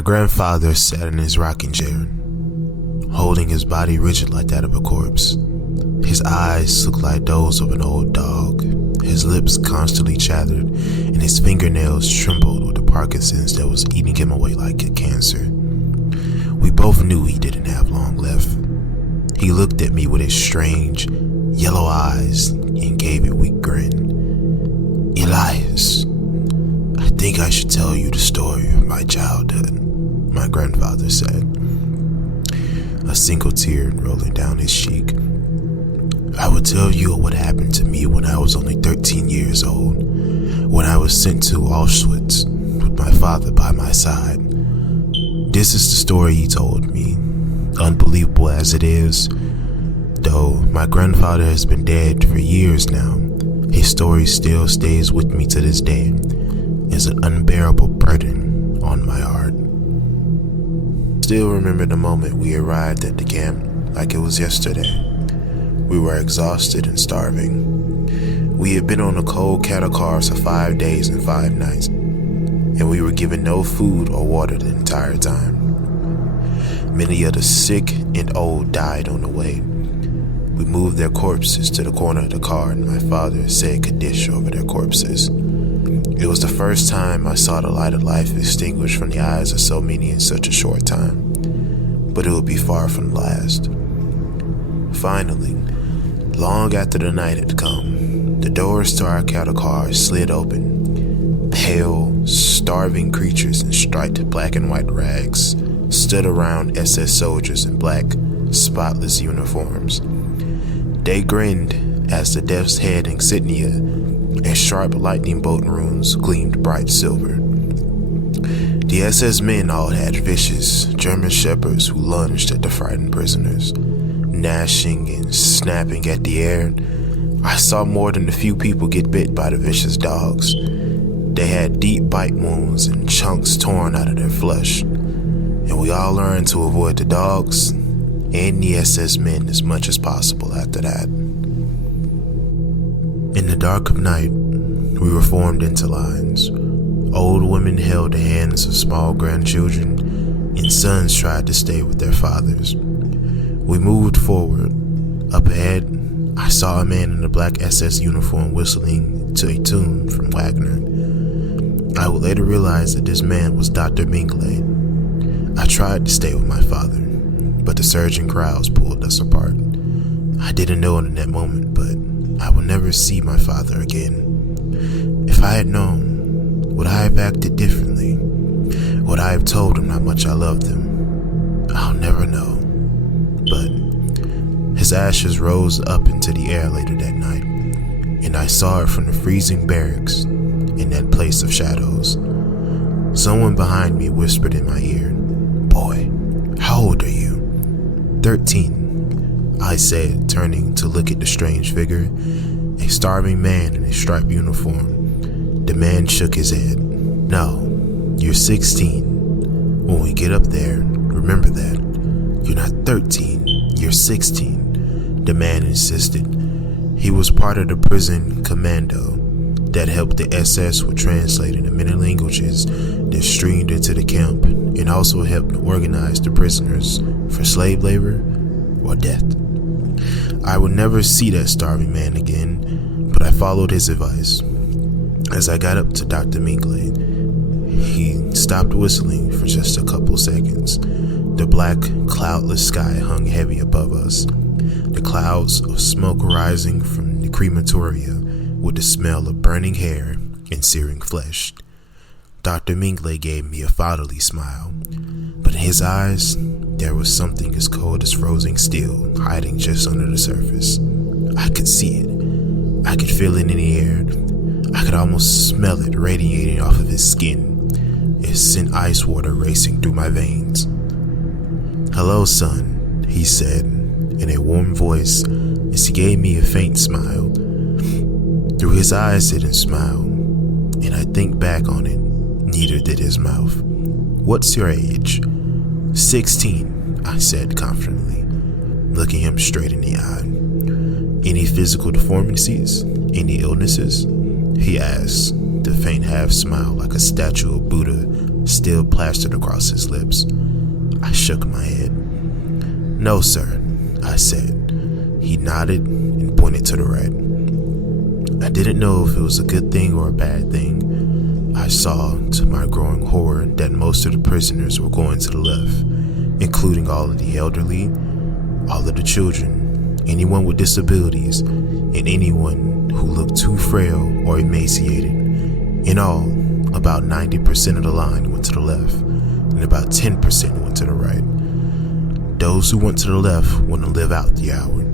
My grandfather sat in his rocking chair, holding his body rigid like that of a corpse. His eyes looked like those of an old dog. His lips constantly chattered, and his fingernails trembled with the Parkinson's that was eating him away like a cancer. We both knew he didn't have long left. He looked at me with his strange, yellow eyes and gave a weak grin. "Elias, I think I should tell you the story of my childhood," my grandfather said, a single tear rolling down his cheek. "I will tell you what happened to me when I was only 13 years old, when I was sent to Auschwitz with my father by my side. This is the story he told me, unbelievable as it is. Though my grandfather has been dead for years now, his story still stays with me to this day as an unbearable burden on my heart." Still remember the moment we arrived at the camp like it was yesterday. We were exhausted and starving. We had been on a cold cattle cars for 5 days and 5 nights, and we were given no food or water the entire time. Many of the sick and old died on the way. We moved their corpses to the corner of the car, and my father said Kaddish over their corpses. It was the first time I saw the light of life extinguished from the eyes of so many in such a short time, but it would be far from the last. Finally, long after the night had come, the doors to our cattle cars slid open. Pale, starving creatures in striped black and white rags stood around SS soldiers in black, spotless uniforms. They grinned as the death's head insignia and sharp lightning bolt runes gleamed bright silver. The SS men all had vicious German shepherds who lunged at the frightened prisoners, gnashing and snapping at the air. I saw more than a few people get bit by the vicious dogs. They had deep bite wounds and chunks torn out of their flesh, and we all learned to avoid the dogs and the SS men as much as possible after that. In the dark of night, we were formed into lines. Old women held the hands of small grandchildren, and sons tried to stay with their fathers. We moved forward. Up ahead, I saw a man in a black SS uniform whistling to a tune from Wagner. I would later realize that this man was Dr. Mengele. I tried to stay with my father, but the surging crowds pulled us apart. I didn't know it in that moment, but I will never see my father again. If I had known, would I have acted differently? Would I have told him how much I loved him? I'll never know. But his ashes rose up into the air later that night, and I saw it from the freezing barracks in that place of shadows. Someone behind me whispered in my ear, "Boy, how old are you?" 13, I said, turning to look at the strange figure, a starving man in a striped uniform. The man shook his head. "No, you're 16. When we get up there, remember that. You're not 13, you're 16, the man insisted. He was part of the prison commando that helped the SS with translating the many languages that streamed into the camp, and also helped organize the prisoners for slave labor or death. I would never see that starving man again, but I followed his advice. As I got up to Dr. Mengele, he stopped whistling for just a couple seconds. The black, cloudless sky hung heavy above us, the clouds of smoke rising from the crematoria with the smell of burning hair and searing flesh. Dr. Mengele gave me a fatherly smile, but in his eyes, there was something as cold as frozen steel hiding just under the surface. I could see it. I could feel it in the air. I could almost smell it radiating off of his skin. It sent ice water racing through my veins. "Hello, son," he said in a warm voice as he gave me a faint smile. Through his eyes didn't smile, and I think back on it, neither did his mouth. "What's your age?" 16, I said confidently, looking him straight in the eye. "Any physical deformities? Any illnesses?" he asked, the faint half smile like a statue of Buddha still plastered across his lips. I shook my head. "No, sir," I said. He nodded and pointed to the right. I didn't know if it was a good thing or a bad thing. I saw, to my growing horror, that most of the prisoners were going to the left, including all of the elderly, all of the children, anyone with disabilities, and anyone who looked too frail or emaciated. In all, about 90% of the line went to the left, and about 10% went to the right. Those who went to the left wouldn't live out the hour.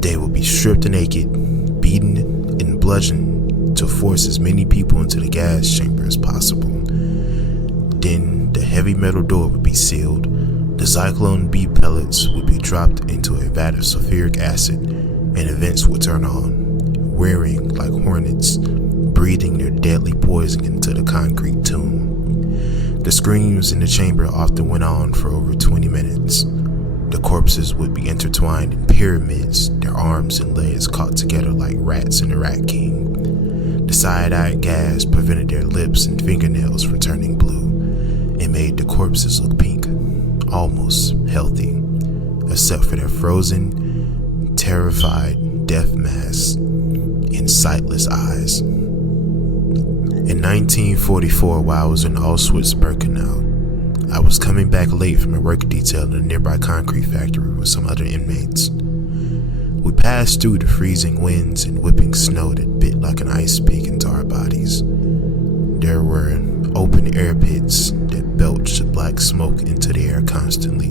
They would be stripped naked, beaten, and bludgeoned to force as many people into the gas chamber as possible. Then the heavy metal door would be sealed, the Zyklon B pellets would be dropped into a vat of sulfuric acid, and events would turn on, rearing like hornets, breathing their deadly poison into the concrete tomb. The screams in the chamber often went on for over 20 minutes. The corpses would be intertwined in pyramids, their arms and legs caught together like rats in the Rat King. The cyanide gas prevented their lips and fingernails from turning blue and made the corpses look pink, almost healthy, except for their frozen, terrified death masks and sightless eyes. In 1944, while I was in Auschwitz Birkenau, I was coming back late from a work detail in a nearby concrete factory with some other inmates. We passed through the freezing winds and whipping snow that bit like an ice pick into our bodies. There were open air pits that belched black smoke into the air constantly.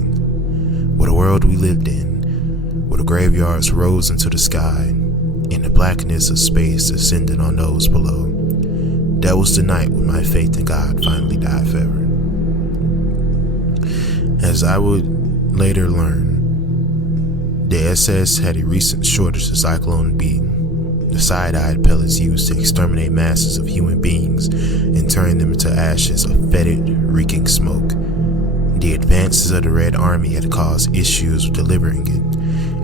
What a world we lived in, where the graveyards rose into the sky and the blackness of space ascended on those below. That was the night when my faith in God finally died forever. As I would later learn, the SS had a recent shortage of Zyklon B, the cyanide pellets used to exterminate masses of human beings and turn them into ashes of fetid, reeking smoke. The advances of the Red Army had caused issues with delivering it,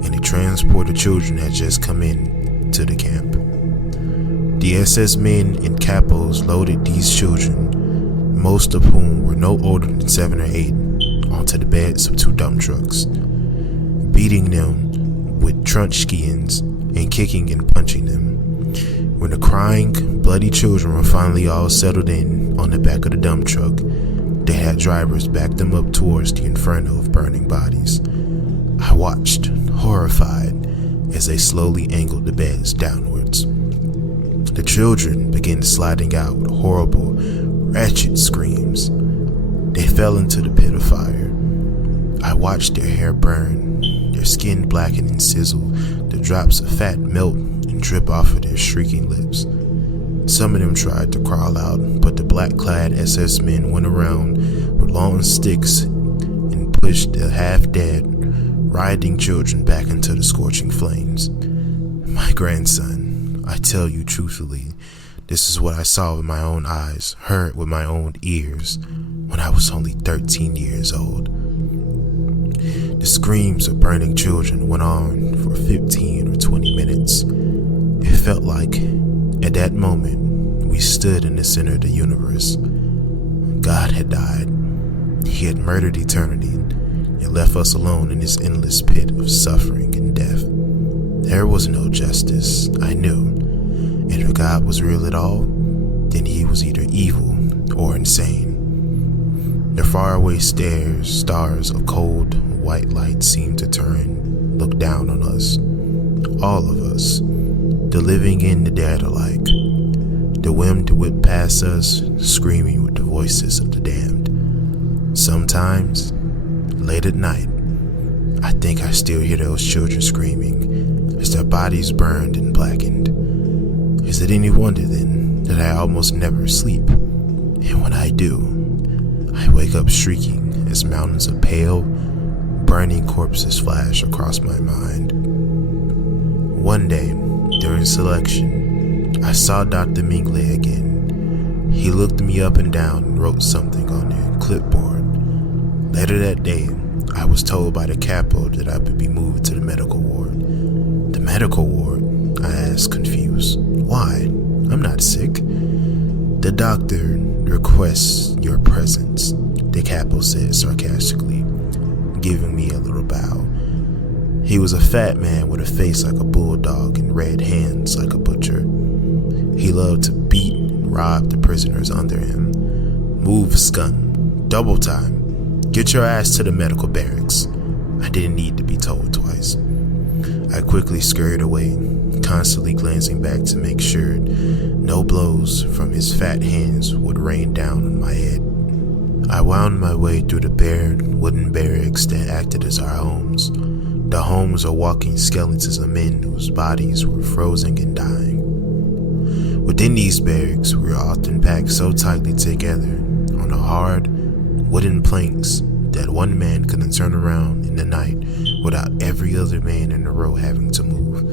and a transport of children had just come in to the camp. The SS men and capos loaded these children, most of whom were no older than 7 or 8, onto the beds of 2 dump trucks, beating them with trunchkins and kicking and punching them. When the crying, bloody children were finally all settled in on the back of the dump truck, they had drivers back them up towards the inferno of burning bodies. I watched, horrified, as they slowly angled the beds downwards. The children began sliding out with horrible, wretched screams. They fell into the pit of fire. I watched their hair burn, their skin blacken and sizzle, the drops of fat melt and drip off of their shrieking lips. Some of them tried to crawl out, but the black-clad SS men went around with long sticks and pushed the half-dead, writhing children back into the scorching flames. My grandson, I tell you truthfully, this is what I saw with my own eyes, heard with my own ears, when I was only 13 years old. The screams of burning children went on for 15 or 20 minutes. It felt like, at that moment, we stood in the center of the universe. God had died. He had murdered eternity and left us alone in this endless pit of suffering and death. There was no justice, I knew. And if God was real at all, then he was either evil or insane. The faraway stars of cold, white light seemed to turn, look down on us. All of us, the living and the dead alike. The wind whipped past us, screaming with the voices of the damned. Sometimes, late at night, I think I still hear those children screaming as their bodies burned and blackened. Is it any wonder then that I almost never sleep? And when I do, I wake up shrieking as mountains of pale, burning corpses flash across my mind. One day, during selection, I saw Dr. Mingley again. He looked me up and down and wrote something on a clipboard. Later that day, I was told by the capo that I would be moved to the medical ward. The medical ward? I asked, confused. Why? I'm not sick. "The doctor requests your presence," the capo said sarcastically, giving me a little bow. He was a fat man with a face like a bulldog and red hands like a butcher. He loved to beat and rob the prisoners under him. "Move, scum. Double time. Get your ass to the medical barracks." I didn't need to be told twice. I quickly scurried away, constantly glancing back to make sure no blows from his fat hands would rain down on my head. I wound my way through the bare wooden barracks that acted as our homes. The homes of walking skeletons of men whose bodies were frozen and dying. Within these barracks, we were often packed so tightly together on the hard wooden planks that one man couldn't turn around in the night without every other man in the row having to move.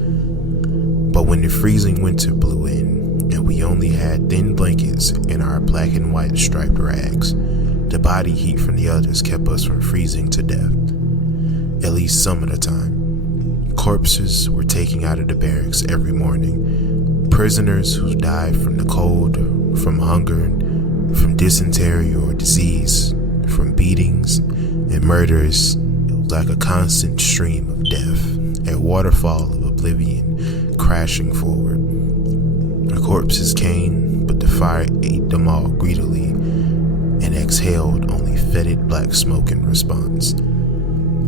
But when the freezing winter blew in and we only had thin blankets and our black and white striped rags, the body heat from the others kept us from freezing to death. At least some of the time. Corpses were taken out of the barracks every morning. Prisoners who died from the cold, from hunger, from dysentery or disease, from beatings and murders. It was like a constant stream of death, a waterfall of oblivion crashing forward. The corpses came, but the fire ate them all greedily and exhaled only fetid black smoke in response.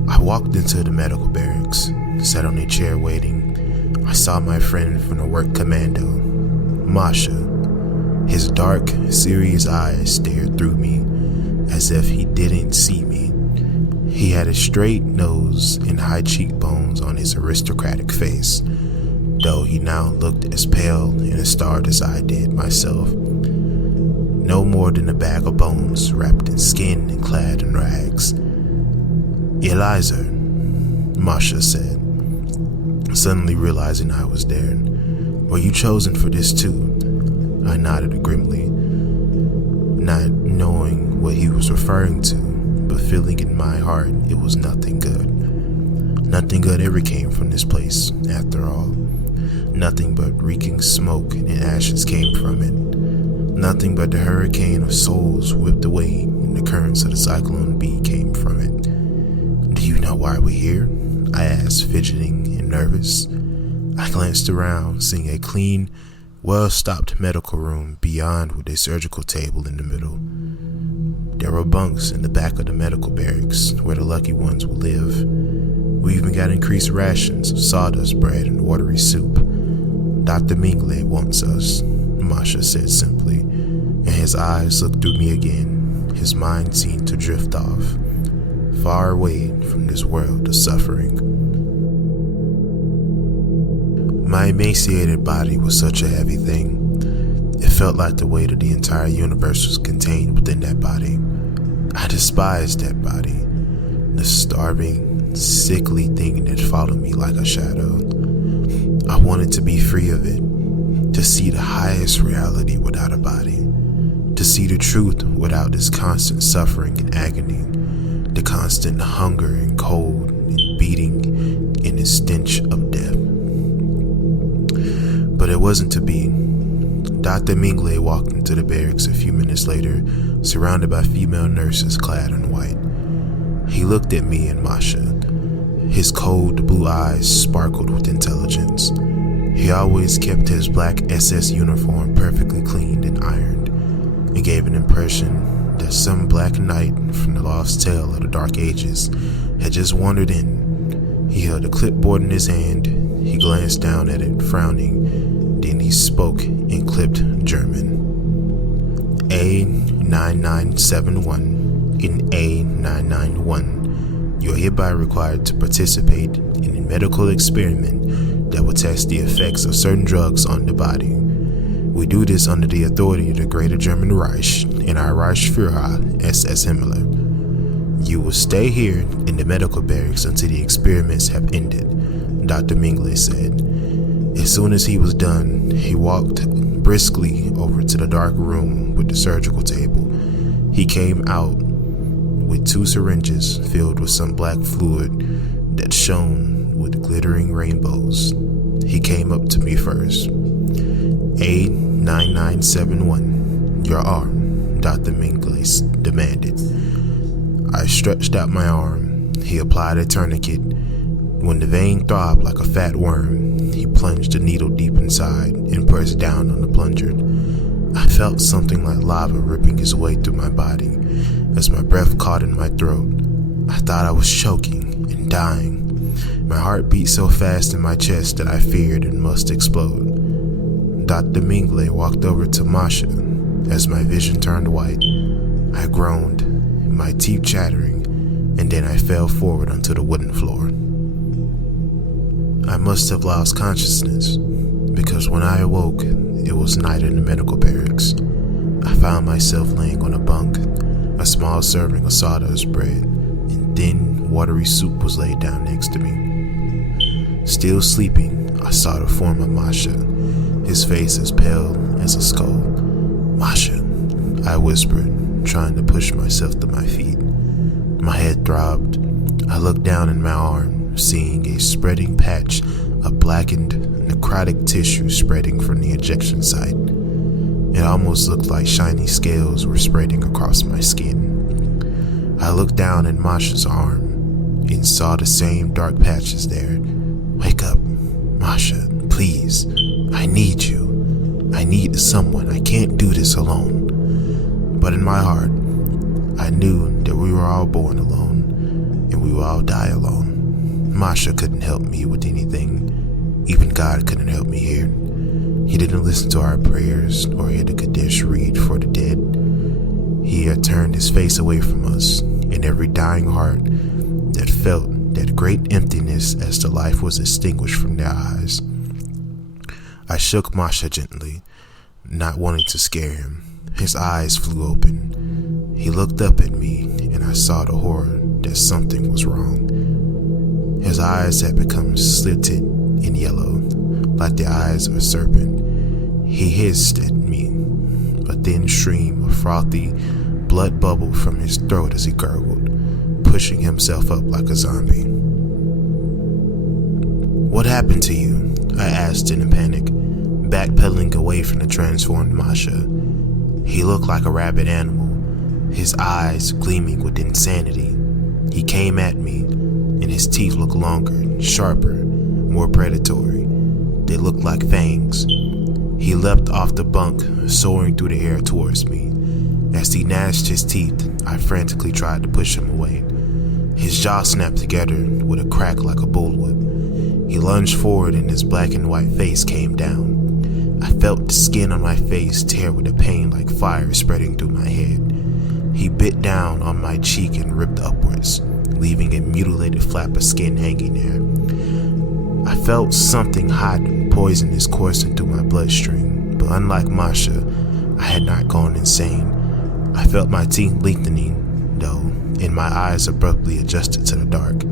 I walked into the medical barracks, sat on a chair waiting. I saw my friend from the work commando, Masha. His dark, serious eyes stared through me as if he didn't see me. He had a straight nose and high cheekbones on his aristocratic face, though he now looked as pale and as starved as I did myself. No more than a bag of bones wrapped in skin and clad in rags. "Eliza," Masha said, suddenly realizing I was there. "Were you chosen for this too?" I nodded grimly, not knowing what he was referring to, but feeling in my heart it was nothing good. Nothing good ever came from this place, after all. Nothing but reeking smoke and ashes came from it. Nothing but the hurricane of souls whipped away and the currents of the cyclone B came from it. "Do you know why we're here?" I asked, fidgeting and nervous. I glanced around, seeing a clean, well-stocked medical room beyond with a surgical table in the middle. There were bunks in the back of the medical barracks where the lucky ones would live. We even got increased rations of sawdust bread and watery soup. "Dr. Mingley wants us," Masha said simply, and his eyes looked through me again. His mind seemed to drift off, far away from this world of suffering. My emaciated body was such a heavy thing. It felt like the weight of the entire universe was contained within that body. I despised that body, the starving, sickly thing that followed me like a shadow. I wanted to be free of it, to see the highest reality without a body, to see the truth without this constant suffering and agony, the constant hunger and cold and beating and the stench of death. But it wasn't to be. Dr. Mingley walked into the barracks a few minutes later, surrounded by female nurses clad in white. He looked at me and Masha. His cold blue eyes sparkled with intelligence. He always kept his black SS uniform perfectly cleaned and ironed. It gave an impression that some black knight from the lost tale of the Dark Ages had just wandered in. He held a clipboard in his hand. He glanced down at it, frowning. Then he spoke in clipped German. "A9971 in A991. You are hereby required to participate in a medical experiment that will test the effects of certain drugs on the body. We do this under the authority of the Greater German Reich and our Reichsführer SS Himmler. You will stay here in the medical barracks until the experiments have ended," Dr. Mingley said. As soon as he was done, he walked briskly over to the dark room with the surgical table. He came out with 2 syringes filled with some black fluid that shone with glittering rainbows. He came up to me first. "A9971, "Your arm," Dr. Mingles demanded. I stretched out my arm. He applied a tourniquet. When the vein throbbed like a fat worm, he plunged the needle deep inside and pressed down on the plunger. I felt something like lava ripping its way through my body as my breath caught in my throat. I thought I was choking and dying. My heart beat so fast in my chest that I feared it must explode. Dr. Mingle walked over to Masha. As my vision turned white, I groaned, my teeth chattering, and then I fell forward onto the wooden floor. I must have lost consciousness, because when I awoke, it was night in the medical barracks. I found myself laying on a bunk. A small serving of sawdust bread and thin, watery soup was laid down next to me. Still sleeping, I saw the form of Masha, his face as pale as a skull. "Masha," I whispered, trying to push myself to my feet. My head throbbed. I looked down in my arm, seeing a spreading patch of blackened, necrotic tissue spreading from the injection site. It almost looked like shiny scales were spreading across my skin. I looked down at Masha's arm and saw the same dark patches there. "Wake up, Masha, please. I need you. I need someone. I can't do this alone." But in my heart, I knew that we were all born alone, and we will all die alone. Masha couldn't help me with anything. Even God couldn't help me here. He didn't listen to our prayers or hear the Kaddish read for the dead. He had turned his face away from us, and every dying heart that felt that great emptiness as the life was extinguished from their eyes. I shook Masha gently, not wanting to scare him. His eyes flew open. He looked up at me, and I saw the horror that something was wrong. His eyes had become slitted and yellow, like the eyes of a serpent. He hissed at me. A thin stream of frothy blood bubbled from his throat as he gurgled, pushing himself up like a zombie. "What happened to you?" I asked in a panic, backpedaling away from the transformed Masha. He looked like a rabid animal, his eyes gleaming with insanity. He came at me, and his teeth looked longer, sharper, more predatory. They looked like fangs. He leapt off the bunk, soaring through the air towards me. As he gnashed his teeth, I frantically tried to push him away. His jaw snapped together with a crack like a bullwhip. He lunged forward and his black and white face came down. I felt the skin on my face tear with a pain like fire spreading through my head. He bit down on my cheek and ripped upwards, leaving a mutilated flap of skin hanging there. I felt something hot and poisonous coursing through my bloodstream, but unlike Masha, I had not gone insane. I felt my teeth lengthening, though, and my eyes abruptly adjusted to the dark.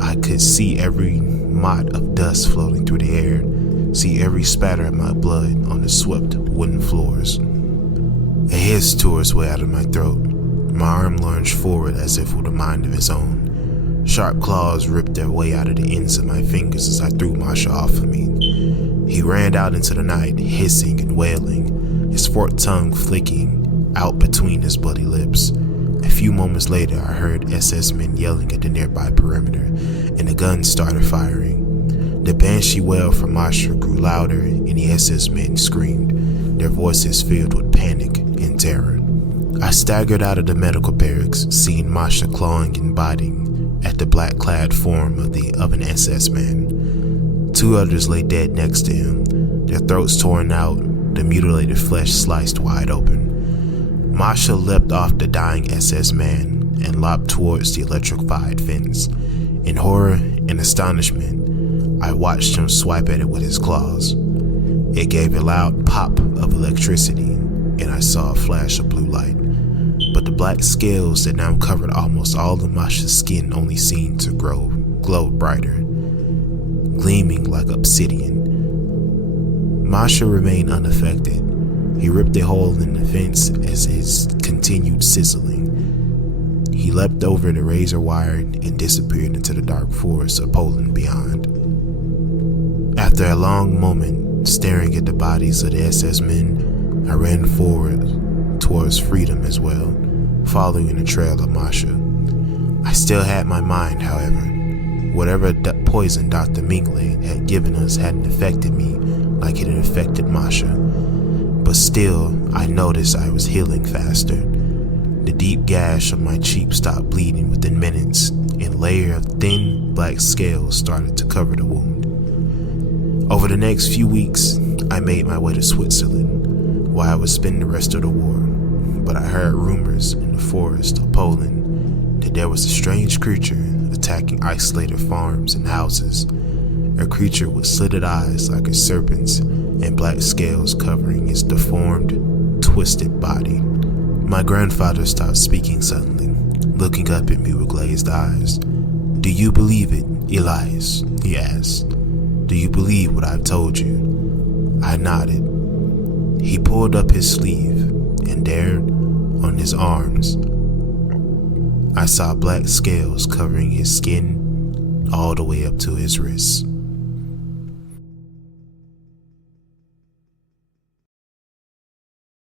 I could see every mott of dust floating through the air, see every spatter of my blood on the swept wooden floors. A hiss tore its way out of my throat. My arm lunged forward as if with a mind of its own. Sharp claws ripped their way out of the ends of my fingers as I threw Masha off of me. He ran out into the night, hissing and wailing, his forked tongue flicking out between his bloody lips. A few moments later, I heard SS men yelling at the nearby perimeter, and the guns started firing. The banshee wail from Masha grew louder, and the SS men screamed, their voices filled with panic and terror. I staggered out of the medical barracks, seeing Masha clawing and biting at the black-clad form of an SS man. Two others lay dead next to him, their throats torn out, the mutilated flesh sliced wide open. Masha leapt off the dying SS man and lopped towards the electrified fence. In horror and astonishment, I watched him swipe at it with his claws. It gave a loud pop of electricity, and I saw a flash of blue light. But the black scales that now covered almost all of Masha's skin only seemed to glow brighter, gleaming like obsidian. Masha remained unaffected. He ripped a hole in the fence as it continued sizzling. He leapt over the razor wire and disappeared into the dark forest of Poland beyond. After a long moment staring at the bodies of the SS men, I ran forward towards freedom as well, following the trail of Masha. I still had my mind, however. Whatever poison Dr. Mingley had given us hadn't affected me like it had affected Masha. But still, I noticed I was healing faster. The deep gash on my cheek stopped bleeding within minutes, and a layer of thin black scales started to cover the wound. Over the next few weeks, I made my way to Switzerland, where I would spend the rest of the war. But I heard rumors in the forest of Poland that there was a strange creature attacking isolated farms and houses, a creature with slitted eyes like a serpent's and black scales covering its deformed, twisted body. My grandfather stopped speaking suddenly, looking up at me with glazed eyes. "Do you believe it, Elias?" he asked. "Do you believe what I've told you?" I nodded. He pulled up his sleeve, and there, on his arms, I saw black scales covering his skin all the way up to his wrists.